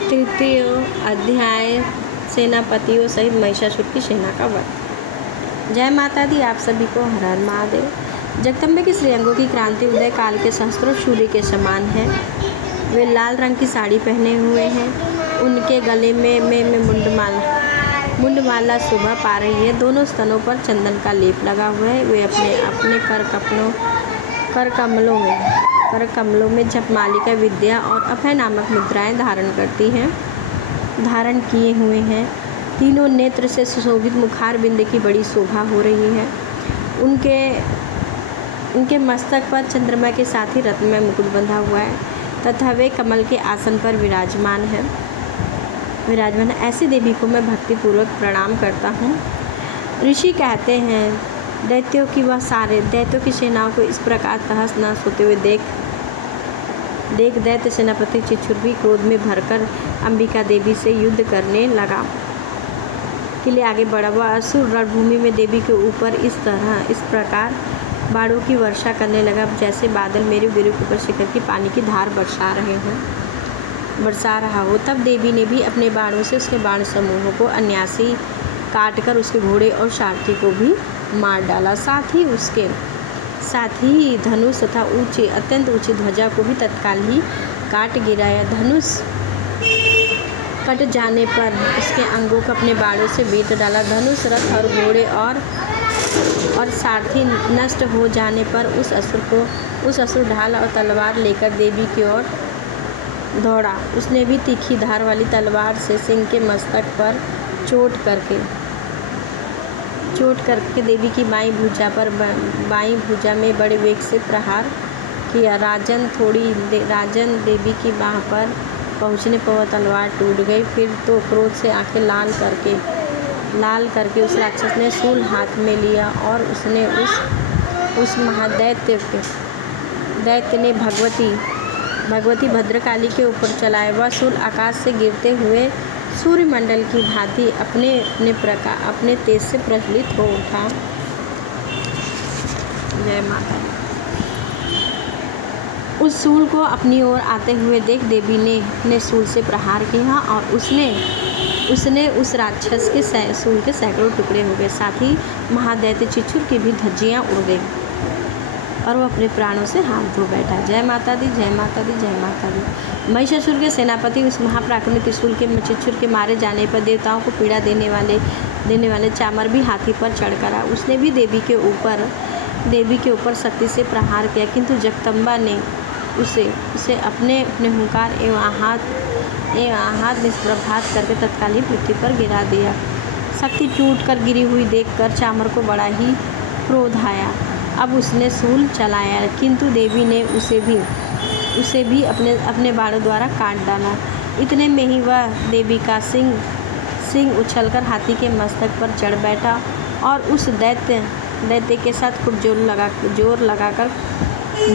तृतीय अध्याय सेनापतियों सहित महिषासुर की सेना का वध। जय माता दी। आप सभी को हर हर महादेव। जगदम्बे के श्रीअंगों की क्रांति उदय काल के सहस्त्रों सूर्य के समान है। वे लाल रंग की साड़ी पहने हुए हैं। उनके गले में मुंडमाला शोभा पा रही है। दोनों स्तनों पर चंदन का लेप लगा हुआ है। वे अपने अपने कर कमलों में जपमालिका विद्या और अभय नामक मुद्राएं धारण किए हुए हैं। तीनों नेत्र से सुशोभित मुखार बिंद की बड़ी शोभा हो रही है। उनके मस्तक पर चंद्रमा के साथ ही रत्नमय मुकुट बंधा हुआ है तथा वे कमल के आसन पर विराजमान है। ऐसी देवी को मैं भक्तिपूर्वक प्रणाम करता हूँ। ऋषि कहते हैं, दैत्यों की सेनाओं को इस प्रकार तहस नहस होते हुए देख दैत्य सेनापति चिच्छुर भी क्रोध में भरकर अंबिका देवी से युद्ध करने लगा। के लिए आगे बढ़ा। वह असुर रणभूमि में देवी के ऊपर इस प्रकार बाणों की वर्षा करने लगा जैसे बादल मेरे वीरों के ऊपर शिखर की पानी की धार बरसा रहा हो। तब देवी ने भी अपने बाणों से उसके बाण समूहों को अन्यासी काट कर उसके घोड़े और सारथी को भी मार डाला। साथ ही धनुष तथा अत्यंत ऊंची ध्वजा को भी तत्काल ही काट गिराया। धनुष कट जाने पर उसके अंगों को अपने बाणों से बेट डाला। धनुष, रथ और घोड़े और सारथी नष्ट हो जाने पर उस असुर ढाल और तलवार लेकर देवी की ओर दौड़ा। उसने भी तीखी धार वाली तलवार से सिंह के मस्तक पर चोट करके देवी की बाईं भुजा में बड़े वेग से प्रहार किया। राजन देवी की बाह पर पहुँचने पर वह तलवार टूट गई। फिर तो क्रोध से आंखें लाल करके उस राक्षस ने शूल हाथ में लिया और उसने उस महादैत्य ने भगवती भद्रकाली के ऊपर चलाया। वह शूल आकाश से गिरते हुए सूर्यमंडल की भांति अपने तेज से प्रज्वलित हो उठा। जय माता दी। उस शूल को अपनी ओर आते हुए देख देवी ने अपने शूल से प्रहार किया और उसने उस राक्षस के शूल के सैकड़ों टुकड़े हो गए। साथ ही महादैत्य चिच्छुर की भी धज्जियां उड़ गई और वह अपने प्राणों से हाथ धो बैठा। जय माता दी, जय माता दी, जय माता दी। महिषासुर के सेनापति उस महापराक्रमी त्रिशूल के चिच्छुर के मारे जाने पर देवताओं को पीड़ा देने वाले चामर भी हाथी पर चढ़कर आया। उसने भी देवी के ऊपर शक्ति से प्रहार किया, किंतु जगदम्बा ने उसे अपने हुंकार एवं हाथ निष्प्रभात करके तत्काल ही पृथ्वी पर गिरा दिया। शक्ति टूट कर गिरी हुई देखकर चामर को बड़ा ही क्रोध आया। अब उसने शूल चलाया, किंतु देवी ने उसे भी अपने बाणों द्वारा काट डाला। इतने में ही वह देवी का सिंह उछलकर हाथी के मस्तक पर चढ़ बैठा और उस दैत्य के साथ खूब जोर लगाकर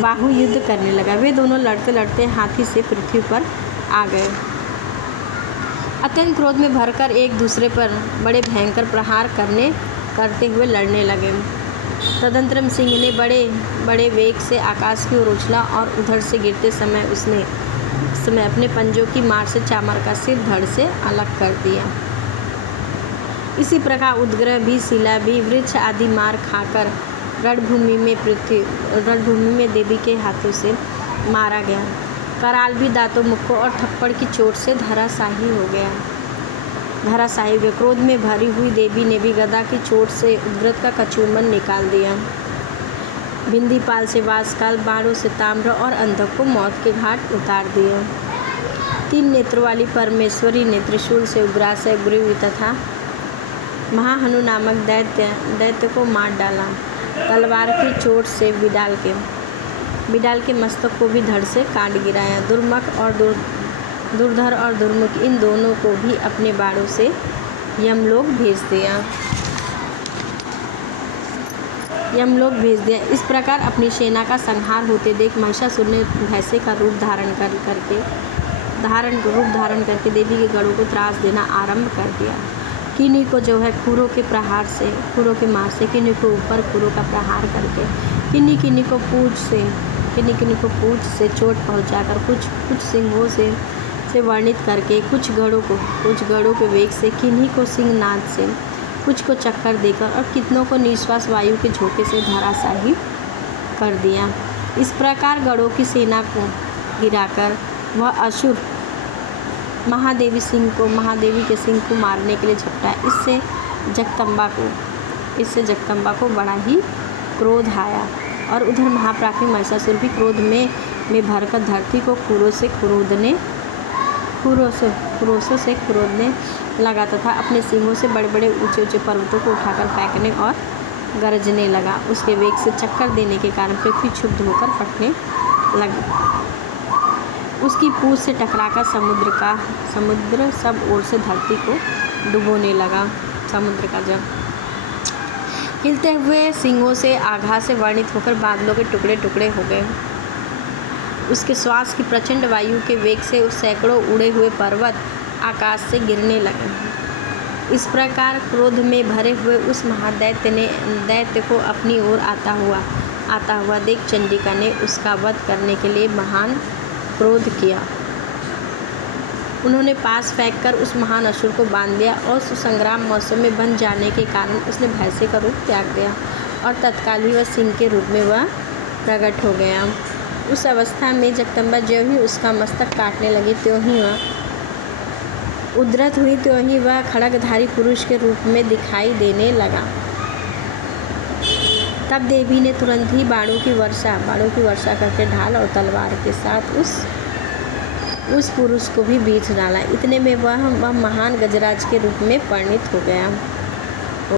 बाहु युद्ध करने लगा। वे दोनों लड़ते लड़ते हाथी से पृथ्वी पर आ गए। अत्यंत क्रोध में भरकर एक दूसरे पर बड़े भयंकर प्रहार करते हुए लड़ने लगे। तदंतरम सिंह ने बड़े वेग से आकाश की ओर उछला और उधर से गिरते समय उसने अपने पंजों की मार से चामर का सिर धड़ से अलग कर दिया। इसी प्रकार उद्ग्रह भी, शिला भी, वृक्ष आदि मार खाकर रणभूमि में देवी के हाथों से मारा गया। कराल भी दांतों, मुक्कों और थप्पड़ की चोट से धराशायी हो गया। क्रोध में भरी हुई देवी ने भी गदा की चोट से उग्रत का कचूमन निकाल दिया। बिंदीपाल से वासकाल, बाणों से ताम्र और अंधक को मौत के घाट उतार दिया। 3 नेत्रों वाली परमेश्वरी ने त्रिशूल से उग्रासय, ग्रीव तथा महाहनु नामक दैत्य को मार डाला। तलवार की चोट से बिडाल के मस्तक को भी धड़ से काट गिराया। दुर्धर और दुर्मुख इन दोनों को भी अपने बाणों से यमलोक भेज दिया। इस प्रकार अपनी सेना का संहार होते देख महिषासुर ने भैंसे का रूप धारण करके देवी के गढ़ों को त्रास देना आरंभ कर दिया। किन्हीं को जो है खुरों के मार से, किन्हीं को ऊपर खुरों का प्रहार करके, किन्हीं को पूंछ से चोट पहुंचाकर, कुछ सिंहों से से वर्णित करके कुछ गढ़ों के वेग से, किन्हीं को सिंहनाद से, कुछ को चक्कर देकर और कितनों को निश्वास वायु के झोंके से धराशायी कर दिया। इस प्रकार गढ़ों की सेना को गिराकर वह असुर महादेवी के सिंह को मारने के लिए झपटा। इससे जगदम्बा को बड़ा ही क्रोध आया और उधर महाप्राज्ञ महिषासुर भी क्रोध में भरकर धरती को खुरोसों से खुरोदने लगा तथा अपने सींगों से बड़े बड़े ऊंचे ऊंचे पर्वतों को उठाकर फेंकने और गरजने लगा। उसके वेग से चक्कर देने के कारण पृथ्वी क्षुब्ध होकर फटने लगी। उसकी पूंछ से टकराकर समुद्र सब ओर से धरती को डुबोने लगा। समुद्र का जल हिलते हुए सिंगों से आघात से वर्णित होकर बादलों के टुकड़े टुकड़े हो गए। उसके श्वास की प्रचंड वायु के वेग से उस सैकड़ों उड़े हुए पर्वत आकाश से गिरने लगे। इस प्रकार क्रोध में भरे हुए उस दैत्य को अपनी ओर आता हुआ देख चंडिका ने उसका वध करने के लिए महान क्रोध किया। उन्होंने पास फेंककर उस महान असुर को बांध लिया और संग्राम महोत्सव में बन जाने के कारण उसने भैंसे का रूप त्याग दिया और तत्काल ही वह सिंह के रूप में वह प्रकट हो गया। उस अवस्था में जगदम्बा ज्यों ही उसका मस्तक काटने लगी त्यों ही वह उद्धृत हुई, त्यों ही वह खड्गधारी पुरुष के रूप में दिखाई देने लगा। तब देवी ने तुरंत ही बाणों की वर्षा करके ढाल और तलवार के साथ उस पुरुष को भी बीच डाला। इतने में वह महान गजराज के रूप में परिणित हो गया।